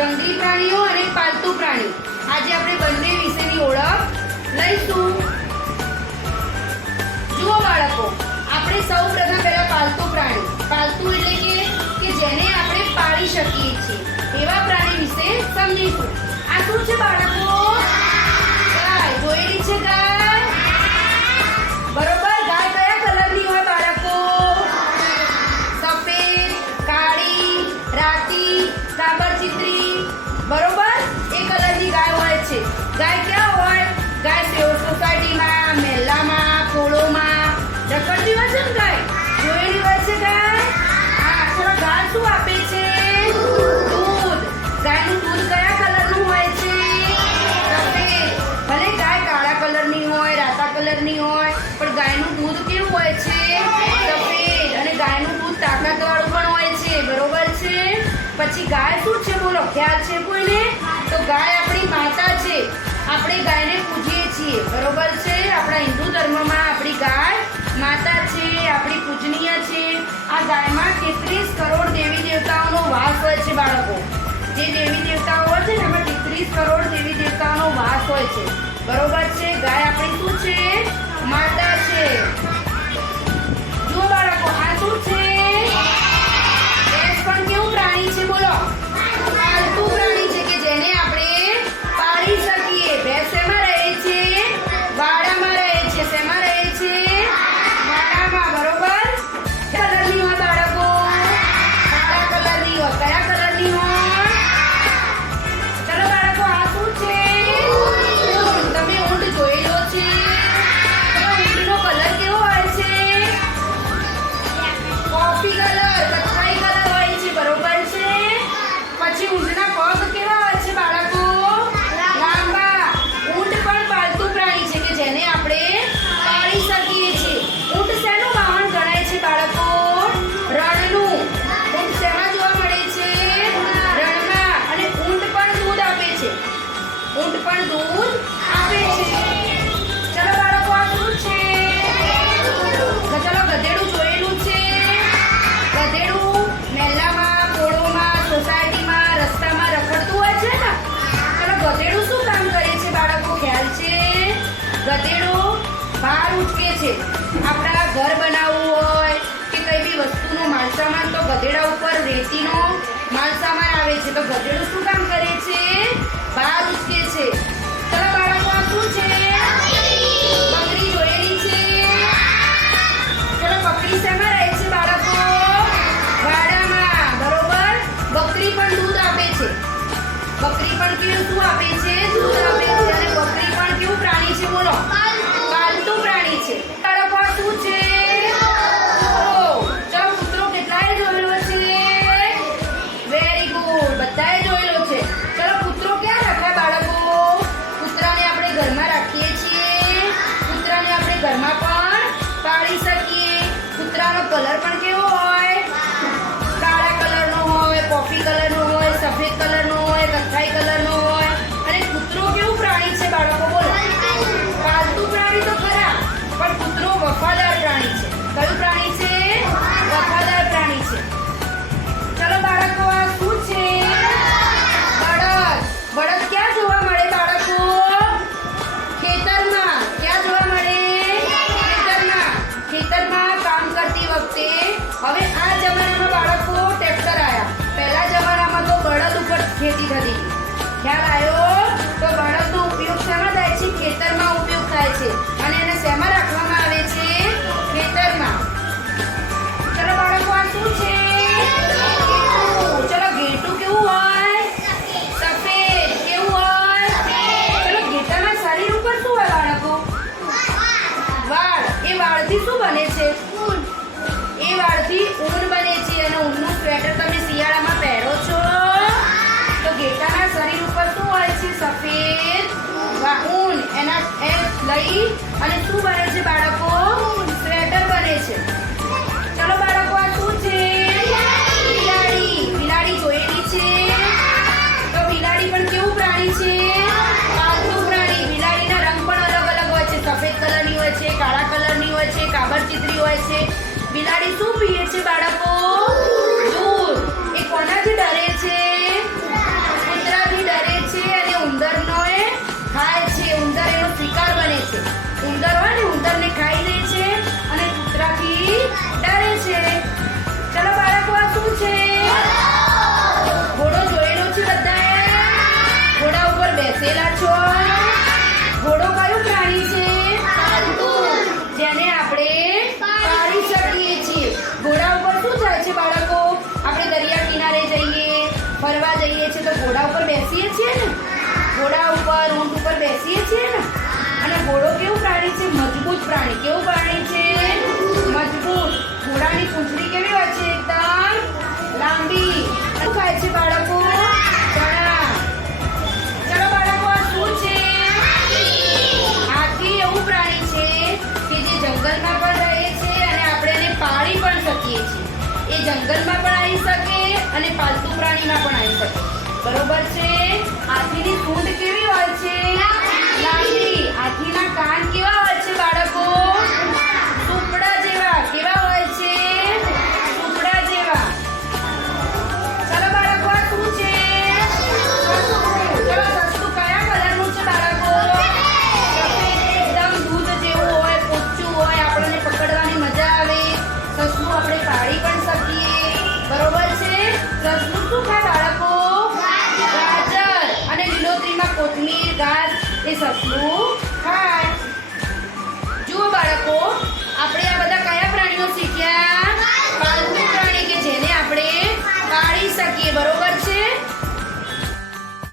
જંગલી પ્રાણીઓ અને પાલતુ પ્રાણી. આજે આપણે બંને વિશેની ઓળખ લઈશું. જુઓ બાળકો, આપણે સૌ પ્રથમ પહેલા પાલતુ પ્રાણી. પાલતુ એટલે કે જેને આપણે પાળી શકીએ છીએ એવા પ્રાણી વિશે સમજીશું. આ શું છે બાળકો? ગાય. જોયેલી છે ગાય? બરોબર. ગાય કયા કલરની હોય બાળકો? સફેદ, કાળી, રાતી, કાબરચીતરી. બરોબર, એ કલરની ગાય હોય છે. ગાય ક્યાં હોય? ગાય સોસાયટીમાં, મહેલામાં, ખોળોમાં રખડતી હોય છે ને ગાય. જોયેલી હોય છે ગાય? હા. ચલો, ગાય શું આપે છે? દૂધ. ગાયનું દૂધ કયા કલરનું હોય છે? સફેદ. ભલે ગાય કાળા કલરની હોય, રાતા કલરની હોય, પણ ગાયનું દૂધ કેવું હોય છે? સફેદ. અને ગાયનું દૂધ તાકાતવાળું પણ હોય છે. બરોબર છે. પછી ગાય શું છે? બોલો, ખ્યાલ છે કોઈને? તો ગાય આપણી માતા છે. આપણે ગાયને પૂજીએ છીએ. બરોબર છે. આપણા હિન્દુ ધર્મમાં આપણી ગાય માતા છે, આપણી પૂજનીય છે. આ ગાયમાં 33 કરોડ દેવી દેવતાઓનો વાસ હોય છે બાળકો. જે દેવી દેવતાઓ હોય છે ને એમાં 33 કરોડ દેવી દેવતાઓનો વાસ હોય છે. બરોબર છે. ગાય આપણી શું છે? માતા છે. જુઓ બાળકો, આ શું છે? ભેંસ પણ કેવું પ્રાણી છે? બોલો, પાલતુ પ્રાણી છે કે જેને આપણે પાળી શકીએ. ભેંસ શેમાં રહે છે? વાડામાં રહે છે. શેમાં રહે છે? વાડામાં. બરોબર. કલરની હોય બાળકો? કાળા કલરની હોય. કયા કલરની હોય? ચલો બાળકો, આ શું છે? ઊંટ. તમે ઊંટ જોયેલો છે? ચલો, ઊંટનો કલર કેવો હોય છે? કોફી કલર, કથ્થાઈ કલર હોય છે. બરોબર છે. પછી ઊંટના પગ કેવા હોય છે બાળકો? લાંબા. ઊંટ પણ પાલતુ પ્રાણી છે કે જેને આપણે પાળી શકીએ છીએ. ઊંટ શેનું વાહન ગણાય છે બાળકો? રણનું. ઊંટ શેમાં જોવા મળે છે? રણમાં. અને ઊંટ પણ દૂધ આપે છે. ઊંટ પણ દૂધ આપે છે. ચલો બાળકો, આ શું છે? ચલો, ગધેડું જોયેલું છે? ગધેડું મહેલામાં, ખોળોમાં, સોસાયટીમાં, રસ્તામાં રખડતું હોય છે ને. ચલો, ગધેડું શું કામ કરે છે બાળકો? ખ્યાલ છે? ગધેડું ભાર ઉચકે છે. આપણા ઘર બનાવવું હોય કે કઈ બી વસ્તુનો માલસામાન, તો ગધેડા ઉપર રેતીનો માલસામાન આવે છે. તો ગધેડું શું કામ કરે છે? ભાર ઉચકે છે. ચલો બાળકો, આ શું છે? બકરી જોયેલી છે? ચલો, બકરી શેમાં રહે છે બાળકો? વાડામાં. બરોબર. બકરી પણ દૂધ આપે છે. બકરી પણ કેવું શું આપે છે? દૂધ આપે છે. અને બકરી પણ કેવું પ્રાણી છે? બોલો, પાલતુ પ્રાણી છે. બાળકો, આ શું છે? કૂતરો. ચલો, કૂતરો કેટલાય જોયેલો છે? વેરી ગુડ, બધાએ જોયેલો છે. ચલો, કૂતરો ક્યાં રખાય બાળકો? કૂતરાને આપણે ઘરમાં રાખીએ છીએ. કૂતરાને આપણે ઘરમાં પણ પાળી શકીએ. કૂતરાનો કલર પણ કેવો હોય? કાળા કલરનો હોય, કોફી કલરનો હોય, સફેદ કલરનો હોય, કથ્થાઈ કલરનો હોય. અને કૂતરો કેવું પ્રાણી છે બાળકો? બોલો, પાલતુ પ્રાણી તો ખરા, પણ કૂતરો વફાદાર પ્રાણી છે. કયું પ્રાણી છે? વફાદાર પ્રાણી છે. ચલો બાળકો, આ શું છે? બળદ. બળદ ક્યાં જોવા મળે બાળકો? ખેતરમાં. ક્યાં જોવા મળે? ખેતરમાં. ખેતરમાં કામ કરતી વખતે. હવે આ જમાનામાં બાળકો ટ્રેક્ટર આયા. પહેલા જમાનામાં તો બળદ ઉપર ખેતી થતી હતી. ખ્યાલ આવ્યો? તો બળદનો ઉપયોગ શેમાં થાય છે? ખેતરમાં ઉપયોગ થાય છે. અને એને શેમાં રાખવામાં આવે છે? ખેતરમાં. ચલો બાળકો, આ શું છે? ઘેટું. ચલો, ઘેટું કેવું હોય? સફેદ. કેવું હોય? ચલો, ઘેટાના શરીર ઉપર શું હોય બાળકો? વાળ. એ વાળથી શું બને છે? એ વાળથી ઊન બને છે. અને ઊનનું સ્વેટર તમે શિયાળામાં પહેરો છો? તો ઘેટાના શરીર ઉપર શું હોય છે? સફેદ ઊન. એના લઈ અને શું બને છે બાળકો? સ્વેટર બને છે. ચલો બાળકો, આ શું છે? બિલાડી. બિલાડી જોયેલી છે? તો બિલાડી પણ કેવું પ્રાણી છે? પાલતુ પ્રાણી. બિલાડીના રંગ પણ અલગ અલગ હોય છે. સફેદ કલરની હોય છે, કાળા કલરની હોય છે, કાબરચીતરી હોય છે. બિલાડી શું પીએ છે બાળકો? દૂધ. એ કોનાથી ડરે છે? ઘોડા ઉપર ઊંટ ઉપર બેસીએ છીએ ને, અને ઘોડો કેવું પ્રાણી છે? મજબૂત પ્રાણી. કેવું પ્રાણી છે? મજબૂત. ઘોડાની પૂંછડી કેવી હોય છે? એકદમ લાંબી. શું ખાય છે બાળકો? ચણા. ચલો બાળકો, આ શું છે? હાથી એવું પ્રાણી છે કે જે જંગલમાં પણ રહે છે અને આપણે એને પાળી પણ શકીએ છીએ. એ જંગલમાં પણ આવી શકે અને પાલતુ પ્રાણીમાં પણ આવી શકે. બરોબર છે? હાથીની સૂંઢ કેવી હોય છે? લાંબી. હાથીના કાન કેવા હોય છે બાળકો? સુપડા જેવા. કેવા હોય છે? સુપડા જેવા. ચલો બાળકો, આ શું છે? સસલું. ચલો, સસલું કયા કલરનું છે બાળકો? સફેદ. એકદમ દૂધ જેવું હોય, પોચું હોય, આપણને પકડવાની મજા આવે. સસલું આપણે પાળી પણ શકીએ. બરોબર છે? સસલું શું ખાય બાળકો? ગાજર. અને લીલોતરીમાં કોથમીર, ઘાસ એ સસલું ખાય. જુઓ બાળકો, આપણે આ બધા કયા પ્રાણીઓ શીખ્યા? પાલતુ પ્રાણી કે જેને આપણે પાળી શકીએ. બરોબર છે?